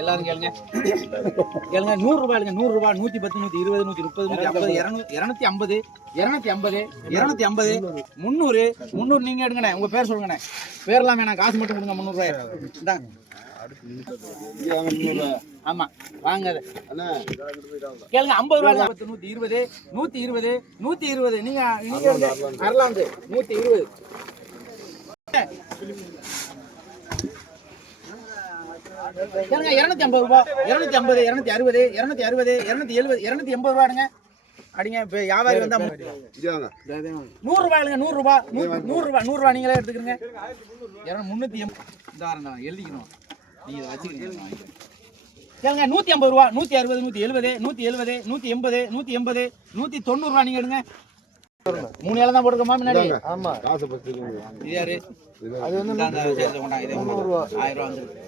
எல்லாரும் கேளுங்க. கேளுங்க நூறு ரூபாய் இல்லைங்க நூறு ரூபாய் நூத்தி பத்து நூத்தி இருபது நூத்தி முப்பது நூத்தி ஐம்பது இருநூத்தி ஐம்பது இருநூத்தி ஐம்பது இருநூத்தி ஐம்பது முந்நூறு முந்நூறு நீங்க எடுங்கண்ணே உங்க பேர் சொல்லுங்கண்ணே. பேர்லாம் வேணாம் காசு மட்டும் கொடுங்க முந்நூறு ரூபாய். இந்தாங்க ஆமா வாங்க. கேளுங்க ஐம்பது ரூபாய் நூத்தி இருபது நூத்தி இருபது நூத்தி இருபது. நீங்க நீங்க எடுங்க. அர்லாந்து நூத்தி இருபது. இருநூத்தி ஐம்பது ரூபாய் இருநூத்தி ஐம்பது இருநூத்தி அறுபது இருநூத்தி அறுபது இருநூத்தி எழுபது இருநூத்தி எண்பது ரூபா எடுங்க அடிங்க இப்ப வியாபாரி வந்தா நூறு ரூபாய் இல்லைங்க நூறு நூறு ரூபாய் நூறு ரூபாய் நீங்களே எடுத்துக்கிறீங்க. முன்னூத்தி எண்பது எழுதிக்கணும். நீங்க இதை வச்சுக்கிறீங்க ஐம்பது ரூபா நூத்தி அறுபது நூத்தி எழுபது நூத்தி எழுபது நூத்தி எண்பது நூத்தி எண்பது நூத்தி தொண்ணூறு ரூபா நீங்க எடுங்க. மூணு ஏழை தான் போட்டுக்கோமா முன்னாடி ஆமா. இது யாரு? அது வந்து ஆயிரம் ரூபா வந்துருக்கு.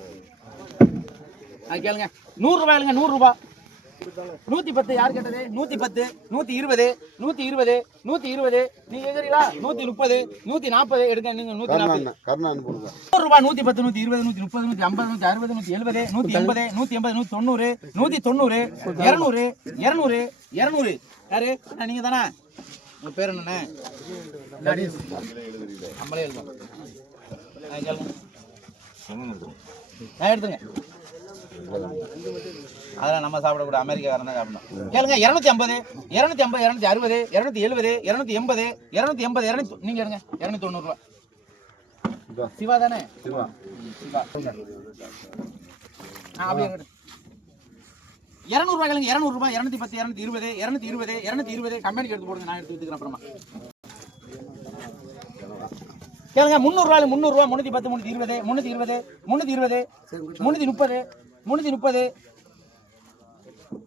ஆ கேளுங்க. நூறு ரூபாய் இல்லைங்க நூறு ரூபாய் நூத்தி பத்து யார் கேட்டது? நூத்தி பத்து நூத்தி இருபது நூத்தி இருபது நூத்தி இருபது. நீங்க கேக்குறீங்களா? நூத்தி முப்பது நூத்தி நாற்பது எடுங்க நீங்க நூத்தி நாற்பது நூறு ரூபாய் நூத்தி பத்து நூத்தி இருபது நூத்தி முப்பது நூத்தி ஐம்பது நூத்தி அறுபது நூத்தி எழுபது நூத்தி எண்பது நூத்தி எண்பது நூத்தி தொண்ணூறு நூத்தி தொண்ணூறு இருநூறு இருநூறு இருநூறு. யாரு? நீங்க தானே உங்க பேர் என்னண்ணே? நம்மளே எழுதும் ஆ, எடுத்துங்க அதெல்லாம் நம்ம சாப்பிடக்கூடாது. அமெரிக்காக்காரன் தான் சாப்பிடணும். கேளுங்க இரநூத்தி ஐம்பது இரநூத்தி ஐம்பது இரநூத்தி அறுபது இரநூத்தி எழுபது இரநூத்தி எண்பது இரநூத்தி எண்பது இரநூத்தி நீங்க எடுங்க. இரநூத்தி தொண்ணூறுரூவா சிவா தானே? சிவா. சிவா. ஆ, அப்படியே எடு. இரநூறுவா கேளுங்க. இரநூறுபா இரநூத்தி பத்து இரநூத்தி இருபது இரநூத்தி இருபது இரநூத்தி இருபது. கம்பெனிக்கு எடுத்து போடுங்க. நான் எடுத்து வித்துக்கிறேன் அப்புறமா. கேளுங்க. முந்நூறுரூவா முந்நூறுரூவா முந்நூற்றி பத்து முந்நூற்றி இருபது முந்நூற்றி இருபது முந்நூற்றி இருபது முந்நூற்றி முப்பது முந்நூற்றி முப்பது.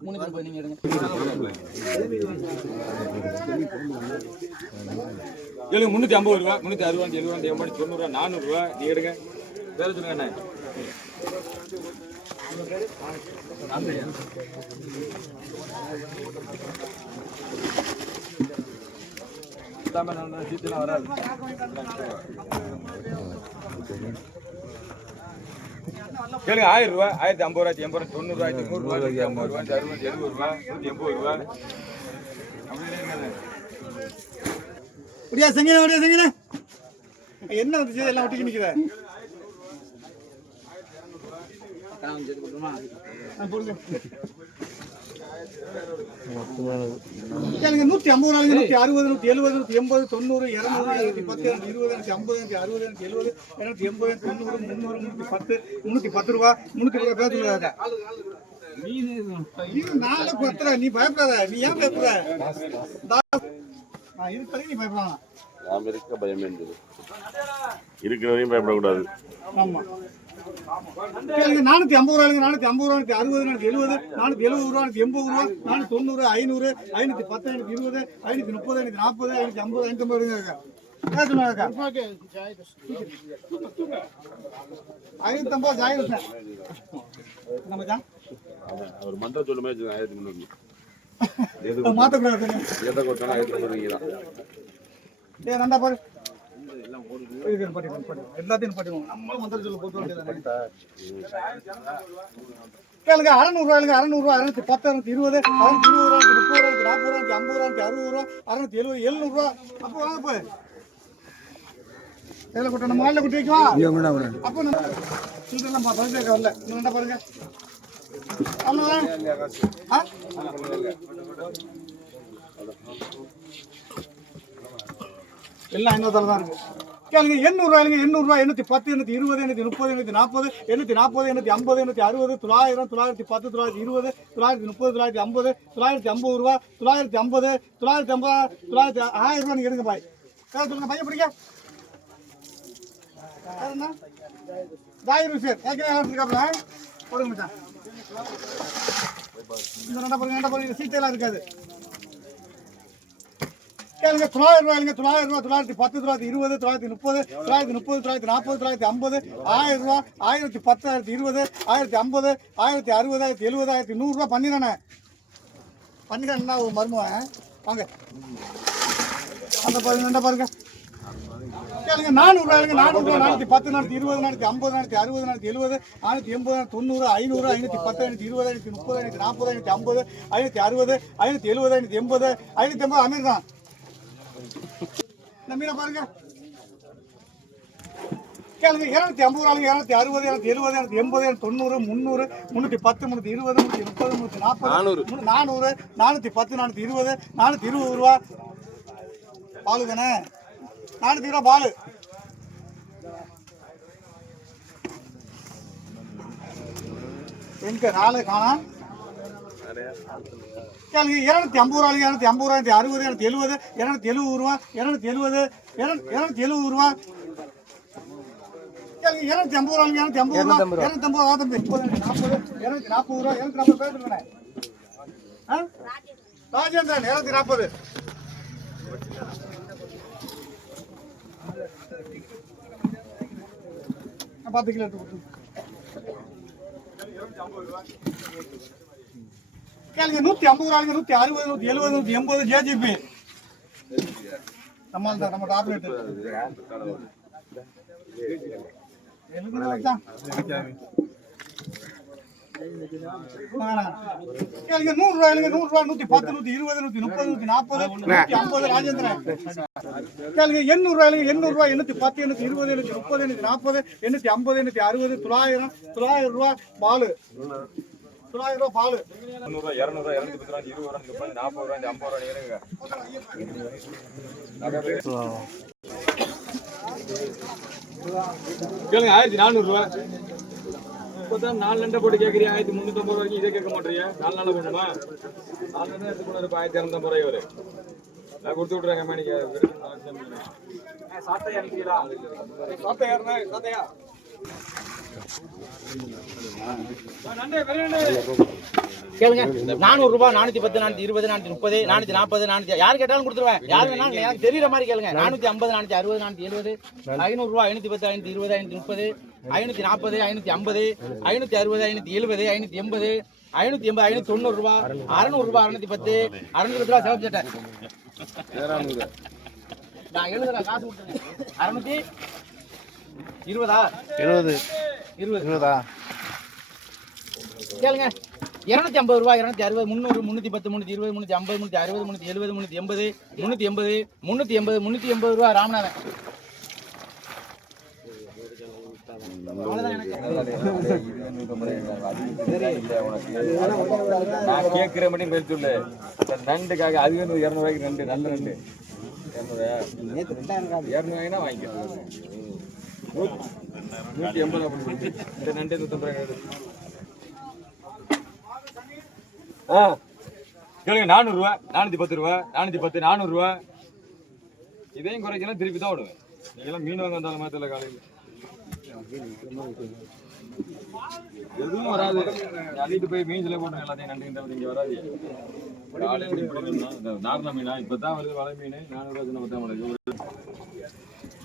முந்நூற்றி முப்பது நீங்கள் எடுங்க. எழுங்க முந்நூற்றி ஐம்பது ரூபா முந்நூற்றி அறுபது எழுபது எண்பது தொண்ணூறுரூவா நானூறுரூவா நீ எடுங்க. பேர சொல்லுங்க அண்ணே. இல்லாம நான் வராது கேளுங்க ஆயிரம் ரூபாய் ஆயிரத்தி ஐம்பது ரூபாய் எண்பது ரூபாய் தொண்ணூறு ரூபாய் நூறு ரூபாய் ஐம்பது ரூபாய் அறுபது எழுபது ரூபாய் நூற்றி எண்பது ரூபாய். அப்படியா செங்கன அப்படியா செங்கன என்ன வந்துச்சு எல்லாம் ஒட்டிக்கு நிக்கிற நான் கேளுங்க நூத்தி ஐம்பது நாளுங்க நூத்தி அறுபது நூத்தி எழுபது நூத்தி எண்பது தொண்ணூறு இருநூறு இருநூத்தி பத்து இருநூத்தி இருபது இருநூத்தி ஐம்பது இருநூத்தி அறுபது இருநூத்தி எழுபது இருநூத்தி எண்பது தொண்ணூறு முந்நூறு முன்னூத்தி பத்து முன்னூத்தி பத்து ரூபா முன்னூத்தி பத்து பேர் சொல்லுவாங்க நாளை பத்துற நீ பயப்படாத நீ ஏன் பயப்படுற இது வரைக்கும் நீ பயப்படாத. நாம் இருக்க பயமே இருந்தது இருக்கிறவரையும் பயப்படக்கூடாது. ஆமா. கேளுங்க நானூத்தி ஐம்பது ரூபாய்ங்க நானூத்தி ஐம்பது ரூபா நானூத்தி அறுபது நானூத்தி எழுபது நானூத்தி எழுபது ரூபா நானூத்தி எண்பது ரூபா நானூத்தி தொண்ணூறு ஐநூறு ஐநூத்தி பத்து ஐநூத்தி இருபது ஐநூத்தி முப்பது ஐநூத்தி நாற்பது ஐநூத்தி ஐம்பது ஐநூத்தி ஐம்பது ஐநூத்தி ஐம்பது மந்திரம் சொல்லுமே ஆயிரத்தி முந்நூறு மாத்தக்கூடாது. எதை கொடுத்தாலும் ஆயிரத்தி முந்நூறு ஏ ரெண்டா பாரு. எல்லாத்தையும் கேளுங்க அறநூறு ரூபாய்ங்க அறநூறு ரூபாய் அறுநூத்தி பத்து அறுநூத்தி இருபது அறுநூத்தி இருபது ரூபா முப்பது ரூபா நாற்பது ரூபா ஐம்பது ரூபா அறுபது ரூபா அறுநூத்தி எழுபது எழுநூறு ரூபா. அப்போ வாங்க போய் ஏழை கொட்ட நம்ம வாயில கொட்டி வைக்குவா? அப்போ நம்ம சில்லறலாம் பதினஞ்சு வரல இன்னும் என்ன பாருங்க. அவ்வளோதான். ஆ? எல்லாம் ஐநூறு தான் இருக்கு. கேளுங்க எண்ணூறு ரூபாய்ங்க எண்ணூறு எண்ணூத்தி பத்து எண்ணூத்தி இருபது எண்ணூத்தி முப்பது எண்ணூத்தி நாற்பது எண்ணூத்தி நாற்பது எண்ணூத்தி ஐம்பது எண்ணூத்தி அறுபது தொள்ளாயிரம் தொள்ளாயிரத்தி பத்து தொள்ளாயிரத்தி இருபது தொள்ளாயிரத்தி முப்பது தொள்ளாயிரத்தி ஐம்பது தொள்ளாயிரத்தி ஐம்பது ரூபா தொள்ளாயிரத்தி ஐம்பது தொள்ளாயிரத்தி ஐம்பது தொள்ளாயிரத்தி ஆயிரம் ரூபாய் எடுங்க பாய். சொல்லுங்க பையன் பிடிக்க என்ன? சார் ஏற்கனவே போடுங்க மச்சான். இந்த ரெண்டா பாருங்க ரெண்டா பாருங்க சீட்டெல்லாம் இருக்காது. கேளுங்க தொள்ளாயிரம் ரூபாய்ங்க தொள்ளாயிரம் ரூபாய் தொள்ளாயிரத்தி பத்து தொள்ளாயிரத்தி இருபது தொள்ளாயிரத்தி முப்பது தொள்ளாயிரத்தி முப்பது தொள்ளாயிரத்தி நாற்பது தொள்ளாயிரத்தி ஐம்பது ஆயிரம் ரூபா ஆயிரத்தி பத்து ஆயிரத்தி இருபது ஆயிரத்தி ஐம்பது ஆயிரத்தி அறுபது ஆயிரத்தி எழுபது ஆயிரத்தி நூறுரூவா பண்ணிடுறேன். பண்ணிடுறேன்னா ஒரு மருமகன் வாங்க. அந்த பாருங்க என்ன பாருங்க. கேளுங்க நானூறு ரூபாய்ங்க நானூறு நானூற்றி பத்து நானூற்றி இருபது நானூற்றி ஐம்பது நானூற்றி அறுபது நானூற்றி எழுபது நானூற்றி எண்பது தொண்ணூறு ஐநூறு ஐநூற்றி பத்து ஐநூற்றி இருபது ஐநூற்றி முப்பது ஐநூற்றி நாற்பது ஐநூற்றி ஐம்பது ஐநூற்றி அறுபது ஐநூற்றி எழுபது ஐநூற்றி எண்பது ஐநூற்றி எண்பது அமீர் தான் இந்த மீனை பாருங்க. கேளுங்க இருநூத்தி ஐம்பது ரூபாய்ங்க இருநூத்தி அறுபது இருநூத்தி எழுபது இருநூத்தி எண்பது இருநூத்தி தொண்ணூறு முந்நூறு முந்நூத்தி பத்து முந்நூத்தி இருபது முந்நூத்தி முப்பது முந்நூத்தி நாற்பது நானூறு. நானூத்தி பத்து நானூத்தி இருபது நானூத்தி இருபது ரூபா. பாலு தானே? நானூத்தி ரூபா பாலு. எங்க நாளை காணா? கேளுங்க இருநூத்தி ஐம்பது ரூபாய் இருநூத்தி ஐம்பது ரூபாய் அறுபது இருநூத்தி எழுபது இருநூத்தி எழுபது ரூபா இருநூத்தி எழுபது இருநூத்தி எழுபது ரூபா. கேளுங்க இருநூத்தி ஐம்பது ரூபாய் இருநூத்தி ஐம்பது ரூபா. இருநூத்தி ஐம்பது ரூபா தம்பி நாற்பது இருநூத்தி நாற்பது ரூபா இருநூத்தி நாற்பது பேசுறேன் ராஜேந்திரன் இருநூத்தி நாற்பது. பத்து கிலோ எடுத்து கேளுங்க நூத்தி ஐம்பது ரூபாய்ங்க நூற்றி அறுபது நூத்தி எழுபது நூத்தி எண்பது ஜேஜிபி நம்ம தான். நம்ம ஆப்ரேட்டர் கேளுங்க நூறு ரூபாய்ங்க நூறு ரூபாய் நூத்தி பத்து நூத்தி இருபது நூத்தி முப்பது நூத்தி நாற்பது நூத்தி ஐம்பது ராஜேந்திரன். கேளுங்க எண்ணூறு ரூபாய்ங்க எண்ணூறு ரூபாய் எண்ணூத்தி பத்து எண்ணூத்தி இருபது எண்ணூத்தி முப்பது எண்ணூத்தி நாற்பது எண்ணூத்தி ஐம்பது எண்ணூத்தி அறுபது தொள்ளாயிரம் தொள்ளாயிரம் ரூபாய் பாலு. தொள்ளாயிரம் ரூபாய் பாலு. முந்நூறுவா இரநூறுவா இரநூத்தி பத்து ரூபா இருபது ரூபா முப்பது நாற்பது ரூபா ஐம்பது ரூபா கேளுங்க ஆயிரத்தி நானூறுரூவா இப்போதான் நாலு நண்டை போட்டு கேட்குறீங்க ஆயிரத்தி முந்நூற்றம்பது வரைக்கும் இதே கேட்க மாட்டீங்க. நாலு நாள் வேணுமா? நாலு நண்டை எடுத்து கொண்டு ஆயிரத்தி இரநூத்தம்பது ரூபாய் வரும் நான் கொடுத்து விட்றேங்க மேனிக்கு சாத்தையா சாத்தையா சாத்தையா கேளுங்க. நானூறு ரூபாய் நானூத்தி பத்து நானூத்தி இருபது நானூத்தி முப்பது நானூத்தி நாற்பது நானூத்தி யார் கேட்டாலும் கொடுத்துருவேன். யார் வேணாலும் எனக்கு தெரியுற மாதிரி கேளுங்க. நானூத்தி ஐம்பது நானூத்தி அறுபது நானூத்தி எழுபது ஐநூறு ரூபாய் ஐநூத்தி பத்து ஐநூத்தி இருபது ஐநூத்தி முப்பது ஐநூத்தி நாற்பது ஐநூத்தி ஐம்பது ஐநூத்தி அறுபது ஐநூத்தி எழுபது ஐநூத்தி எண்பது ஐநூத்தி எண்பது ஐநூத்தி தொண்ணூறு ரூபா அறுநூறு ரூபாய் அறுநூத்தி பத்து அறுநூறு ரூபாய் சிவப்பு சட்டை நான் எழுதுறேன் காசு கொடுத்துருங்க. அறுநூத்தி இருபதா? இருபது. இருபது. இருபதா? கேளுங்க. இருநூத்தி ஐம்பது ரூபாய் இருநூத்தி அறுபது முந்நூறு முந்நூத்தி பத்து முந்நூத்தி இருபது முந்நூத்தி ஐம்பது முந்நூத்தி அறுபது முந்நூத்தி எழுபது முந்நூத்தி எண்பது முந்நூத்தி எண்பது முந்நூத்தி எண்பது முந்நூத்தி எண்பது ரூபா ராமநாதன். நான் கேட்கிற மட்டும் சொல்லு. நண்டுக்காக அது வேணும் இரநூறுவாய்க்கு நண்டு நல்ல நண்டு. இரநூறுவா இரநூறுவாய்னா வாங்கிக்கிறேன் நூற்றி எண்பது அப்படி இந்த நண்டு நூற்றம்பது ரூபாய் ஆ கேளுங்க நானூறுரூவா நானூற்றி பத்து ரூபா நானூற்றி பத்து நானூறுரூவா இதையும் குறைக்கலாம் திருப்பி தான் விடுவேன் நீங்களாம் மீன் வாங்க வந்தாலும் மாத்திர காலையில். எதுவும் வராது. அள்ளிட்டு போய் மீன் போட்டு எல்லாத்தையும் நண்டு இங்க வராது. காலையில எப்படி மீனா இப்பதான் வருது வலை மீன் நானூறு ரூபாய் நம்ம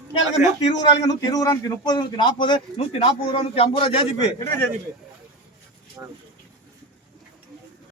தான் கேளுங்க நூத்தி இருபது ரூபாய்ங்க நூத்தி இருபது ரூபா நூத்தி முப்பது நூத்தி நாற்பது நூத்தி நாற்பது ரூபா நூத்தி ஐம்பது ரூபா ஜேஜிபி ஜேஜிபி